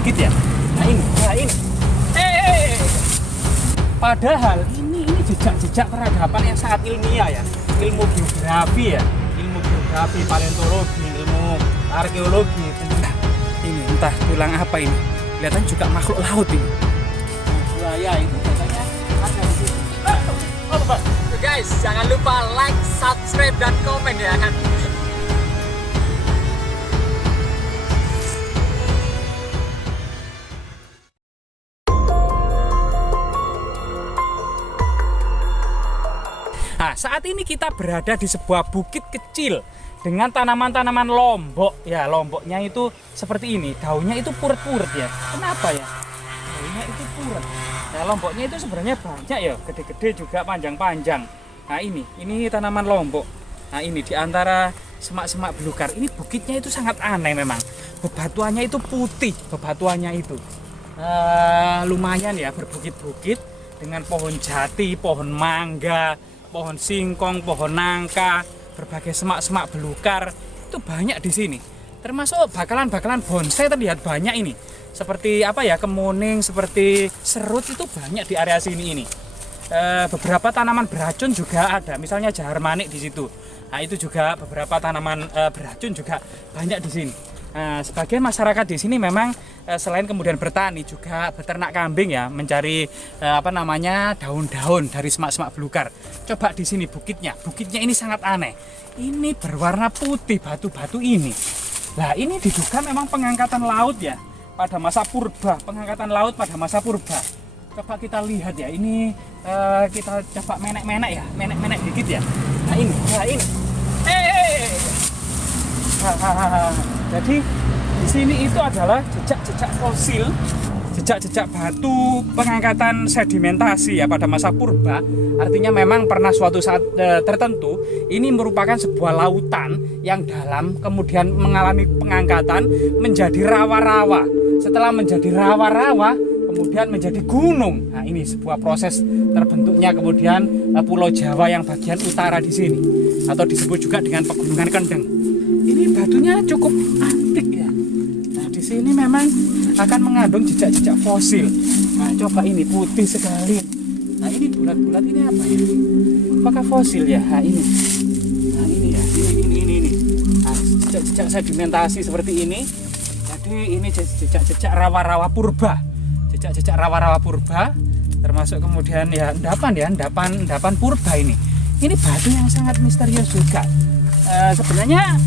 dikit ya. Nah ini. Padahal ini jejak-jejak peradaban yang sangat ilmiah ya. Ilmu geografi ya, ilmu geografi, paleontologi, ilmu arkeologi. Nah, ini entah tulang apa ini. Kelihatan juga makhluk laut ini. Buaya itu katanya ada di sini. Guys, jangan lupa like, subscribe, dan komen ya kan. Nah, saat ini kita berada di sebuah bukit kecil dengan tanaman-tanaman lombok. Ya, lomboknya itu seperti ini. Daunnya itu puret-puret ya. Kenapa ya? Daunnya itu puret. Nah, lomboknya itu sebenarnya banyak ya, gede-gede juga, panjang-panjang. Nah, ini tanaman lombok. Nah, ini di antara semak-semak belukar. Ini bukitnya itu sangat aneh memang. Bebatuannya itu putih, bebatuannya itu. Lumayan ya, berbukit-bukit dengan pohon jati, pohon mangga, pohon singkong, pohon nangka, berbagai semak-semak belukar itu banyak di sini. Termasuk bakalan-bakalan bonsai terlihat banyak ini. Seperti apa ya, kemuning, seperti serut itu banyak di area sini ini. Beberapa tanaman beracun juga ada, misalnya jahar manik di situ. Nah, itu juga beberapa tanaman beracun juga banyak di sini. Sebagian masyarakat di sini memang selain kemudian bertani juga beternak kambing ya, mencari daun-daun dari semak-semak belukar. Coba di sini bukitnya ini sangat aneh. Ini berwarna putih batu-batu ini. Nah, ini diduga memang pengangkatan laut ya pada masa purba, pengangkatan laut pada masa purba. Coba kita lihat ya, ini kita coba menek-menek ya, menek-menek dikit ya. Nah ini. Jadi di sini itu adalah jejak-jejak fosil, jejak-jejak batu pengangkatan sedimentasi ya pada masa purba. Artinya memang pernah suatu saat tertentu ini merupakan sebuah lautan yang dalam, kemudian mengalami pengangkatan menjadi rawa-rawa. Setelah menjadi rawa-rawa, kemudian menjadi gunung. Nah, ini sebuah proses terbentuknya kemudian Pulau Jawa yang bagian utara di sini, atau disebut juga dengan Pegunungan Kendeng. Ini batunya cukup antik ya. Nah, di sini memang akan mengandung jejak-jejak fosil. Nah, coba ini putih sekali. Nah, ini bulat-bulat ini apa ya? Apakah fosil ya? Nah, ini. Nah, ini ya. Ini. Nah, jejak-jejak sedimentasi seperti ini. Jadi ini jejak-jejak rawa-rawa purba. Jejak-jejak rawa-rawa purba, termasuk kemudian ya endapan purba ini. Ini batu yang sangat misterius juga. Sebenarnya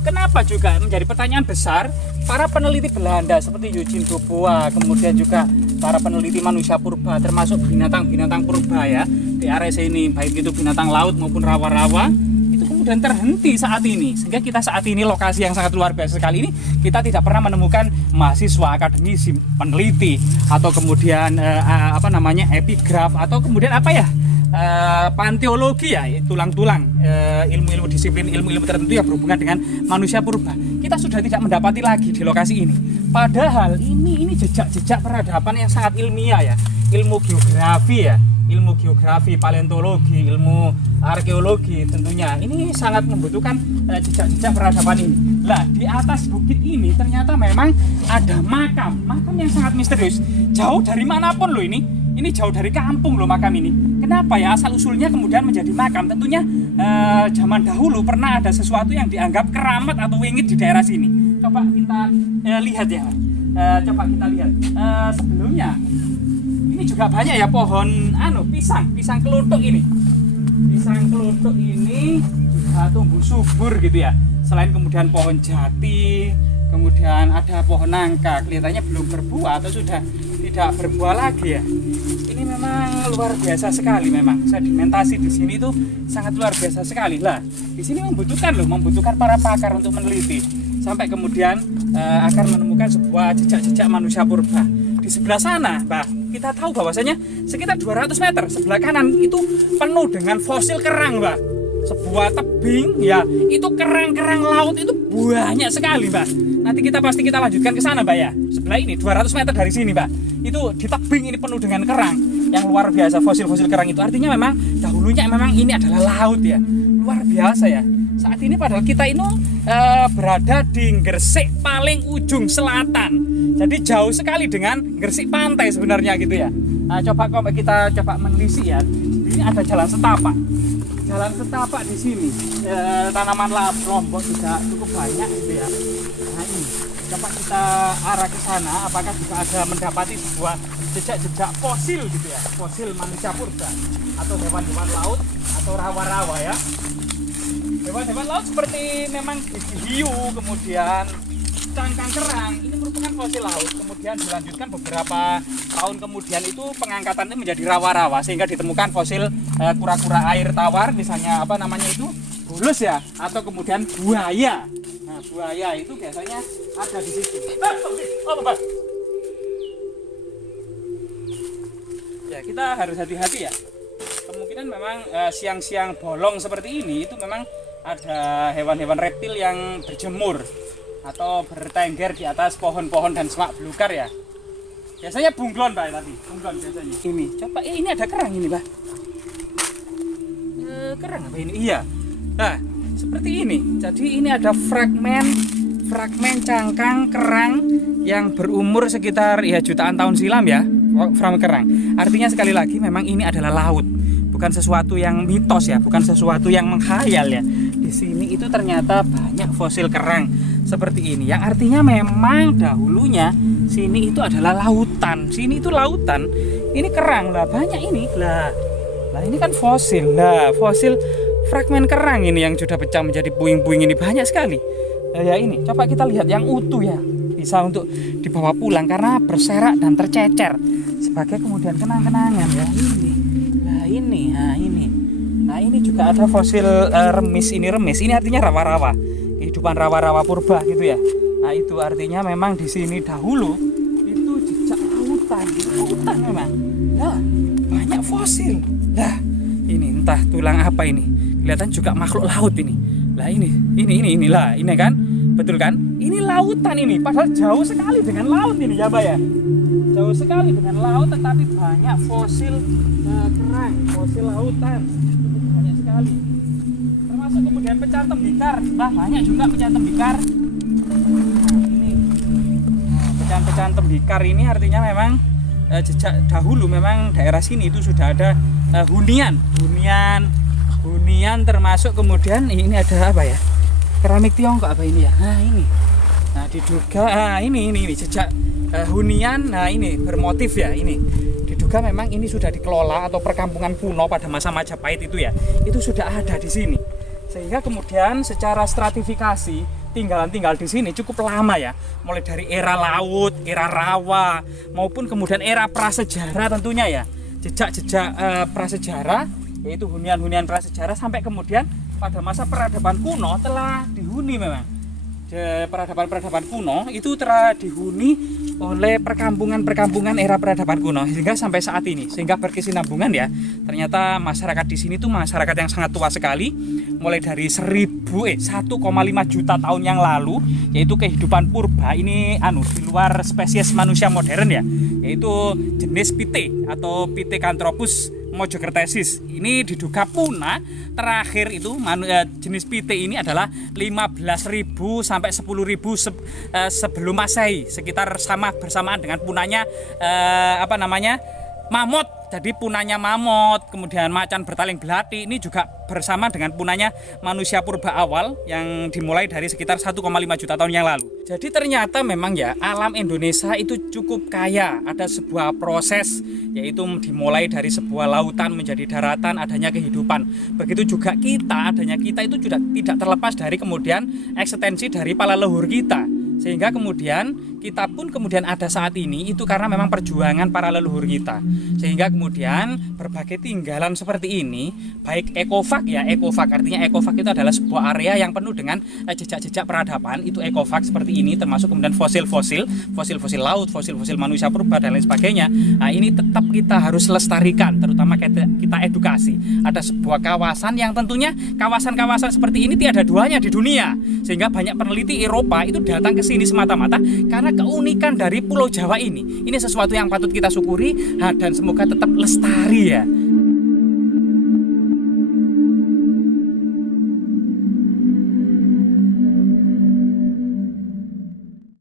kenapa juga menjadi pertanyaan besar para peneliti Belanda seperti Eugene Dubois, kemudian juga para peneliti manusia purba, termasuk binatang-binatang purba ya di area sini, baik itu binatang laut maupun rawa-rawa, itu kemudian terhenti saat ini. Sehingga kita saat ini, lokasi yang sangat luar biasa sekali ini, kita tidak pernah menemukan mahasiswa, akademisi, peneliti, atau kemudian epigraf, atau kemudian panteologi ya, tulang-tulang, ilmu-ilmu disiplin, ilmu-ilmu tertentu yang berhubungan dengan manusia purba. Kita sudah tidak mendapati lagi di lokasi ini. Padahal ini jejak-jejak peradaban yang sangat ilmiah ya, ilmu geografi ya, ilmu geografi, paleontologi, ilmu arkeologi tentunya. Ini sangat membutuhkan jejak-jejak peradaban ini. Lah, di atas bukit ini ternyata memang ada makam yang sangat misterius. Jauh dari manapun loh ini. Ini jauh dari kampung loh makam ini. Kenapa ya asal usulnya kemudian menjadi makam? Tentunya zaman dahulu pernah ada sesuatu yang dianggap keramat atau wingit di daerah sini. Coba kita lihat ya. Coba kita lihat. Sebelumnya ini juga banyak ya pohon pisang kelutuk ini. Pisang kelutuk ini juga tumbuh subur gitu ya. Selain kemudian pohon jati, kemudian ada pohon nangka, kelihatannya belum berbuah atau sudah tidak berbuah lagi ya. Ini memang luar biasa sekali memang. Sedimentasi di sini itu sangat luar biasa sekali. Lah, di sini membutuhkan para pakar untuk meneliti sampai kemudian akan menemukan sebuah jejak-jejak manusia purba. Di sebelah sana, kita tahu bahwasanya sekitar 200 meter sebelah kanan itu penuh dengan fosil kerang, sebuah tebing ya, itu kerang-kerang laut itu banyak sekali, Nanti kita lanjutkan ke sana, ya. Sebelah ini 200 meter dari sini, Itu di tebing ini penuh dengan kerang yang luar biasa, fosil-fosil kerang itu. Artinya memang dahulunya memang ini adalah laut ya. Luar biasa ya. Saat ini padahal kita ini berada di Gresik paling ujung selatan. Jadi jauh sekali dengan Gresik pantai sebenarnya gitu ya. Nah, kita coba menelisik ya. Ini ada jalan setapak. Jalan setapak di sini. Tanaman lombok juga cukup banyak gitu ya. Nah ini, coba kita arah ke sana. Apakah juga ada mendapati sebuah jejak-jejak fosil gitu ya, fosil manusia purba atau hewan-hewan laut atau rawa-rawa ya. Hewan-hewan laut seperti memang hiu, kemudian cangkang kerang, ini merupakan fosil laut. Kemudian dilanjutkan beberapa tahun kemudian itu pengangkatannya menjadi rawa-rawa sehingga ditemukan fosil kura-kura air tawar, misalnya apa namanya itu, bulus ya, atau kemudian buaya. Nah, buaya itu biasanya ada di situ. Ya, kita harus hati-hati ya. Kemungkinan memang siang-siang bolong seperti ini itu memang ada hewan-hewan reptil yang berjemur atau bertengger di atas pohon-pohon dan semak belukar ya. Biasanya bunglon Pak tadi, bunglon biasanya. Ini, coba ini ada kerang ini Pak. Kerang apa ini? Iya. Nah, seperti ini. Jadi ini ada fragmen cangkang kerang yang berumur sekitar ya jutaan tahun silam ya. Fragmen kerang. Artinya sekali lagi memang ini adalah laut. Bukan sesuatu yang mitos ya, bukan sesuatu yang menghayal ya. Di sini itu ternyata banyak fosil kerang seperti ini. Yang artinya memang dahulunya sini itu adalah lautan. Sini itu lautan. Ini kerang lah, banyak ini lah. Lah ini kan fosil. Lah, fosil fragmen kerang ini yang sudah pecah menjadi puing-puing ini banyak sekali. Ya ini, coba kita lihat yang utuh ya. Bisa untuk dibawa pulang karena berserak dan tercecer sebagai kemudian kenang-kenangan ya. Nah ini juga ada fosil remis. Ini remis, ini artinya rawa-rawa, kehidupan rawa-rawa purba gitu ya. Nah itu artinya memang di sini dahulu itu jejak lautan memang. Nah banyak fosil. Nah ini entah tulang apa ini, kelihatan juga makhluk laut ini. Lah inilah ini kan, betul kan? Ini lautan ini, padahal jauh sekali dengan laut ini ya Pak ya. Jauh sekali dengan laut, tetapi banyak fosil kerang, fosil lautan, banyak sekali. Termasuk kemudian pecahan tembikar, banyak juga pecahan tembikar. Nah, ini pecahan-pecahan tembikar ini artinya memang jejak dahulu memang daerah sini itu sudah ada hunian, termasuk kemudian ini ada apa ya? Keramik Tiongkok apa ini ya? Nah ini. Nah diduga ini jejak hunian. Nah ini bermotif ya ini. Diduga memang ini sudah dikelola atau perkampungan kuno pada masa Majapahit itu ya. Itu sudah ada di sini. Sehingga kemudian secara stratifikasi tinggal di sini cukup lama ya. Mulai dari era laut, era rawa maupun kemudian era prasejarah tentunya ya. Jejak-jejak prasejarah yaitu hunian-hunian prasejarah sampai kemudian pada masa peradaban kuno telah dihuni memang. Peradaban kuno itu telah dihuni oleh perkampungan era peradaban kuno hingga sampai saat ini, sehingga berkesinambungan ya. Ternyata masyarakat di sini tuh masyarakat yang sangat tua sekali, mulai dari 1,5 juta tahun yang lalu, yaitu kehidupan purba ini di luar spesies manusia modern ya, yaitu jenis Pite atau Pithecanthropus mojokertensis. Ini diduga punah terakhir itu jenis Pite ini adalah 15.000 sampai 10.000 sebelum Masehi, sekitar bersamaan dengan punahnya mamut. Jadi punahnya mamut, kemudian macan bertaling belati ini juga bersama dengan punahnya manusia purba awal yang dimulai dari sekitar 1,5 juta tahun yang lalu. Jadi ternyata memang ya alam Indonesia itu cukup kaya. Ada sebuah proses yaitu dimulai dari sebuah lautan menjadi daratan, adanya kehidupan. Begitu juga adanya kita itu juga tidak terlepas dari kemudian eksistensi dari para leluhur kita. Sehingga kemudian kita pun kemudian ada saat ini itu karena memang perjuangan para leluhur kita. Sehingga kemudian berbagai tinggalan seperti ini, baik ekofag ya, artinya ekofag itu adalah sebuah area yang penuh dengan jejak-jejak peradaban, itu ekofag seperti ini, termasuk kemudian fosil-fosil laut, fosil-fosil manusia purba dan lain sebagainya. Nah, ini tetap kita harus lestarikan, terutama kita edukasi. Ada sebuah kawasan yang tentunya kawasan-kawasan seperti ini tiada duanya di dunia. Sehingga banyak peneliti Eropa itu datang ke sini semata-mata karena keunikan dari Pulau Jawa ini sesuatu yang patut kita syukuri dan semoga tetap lestari ya.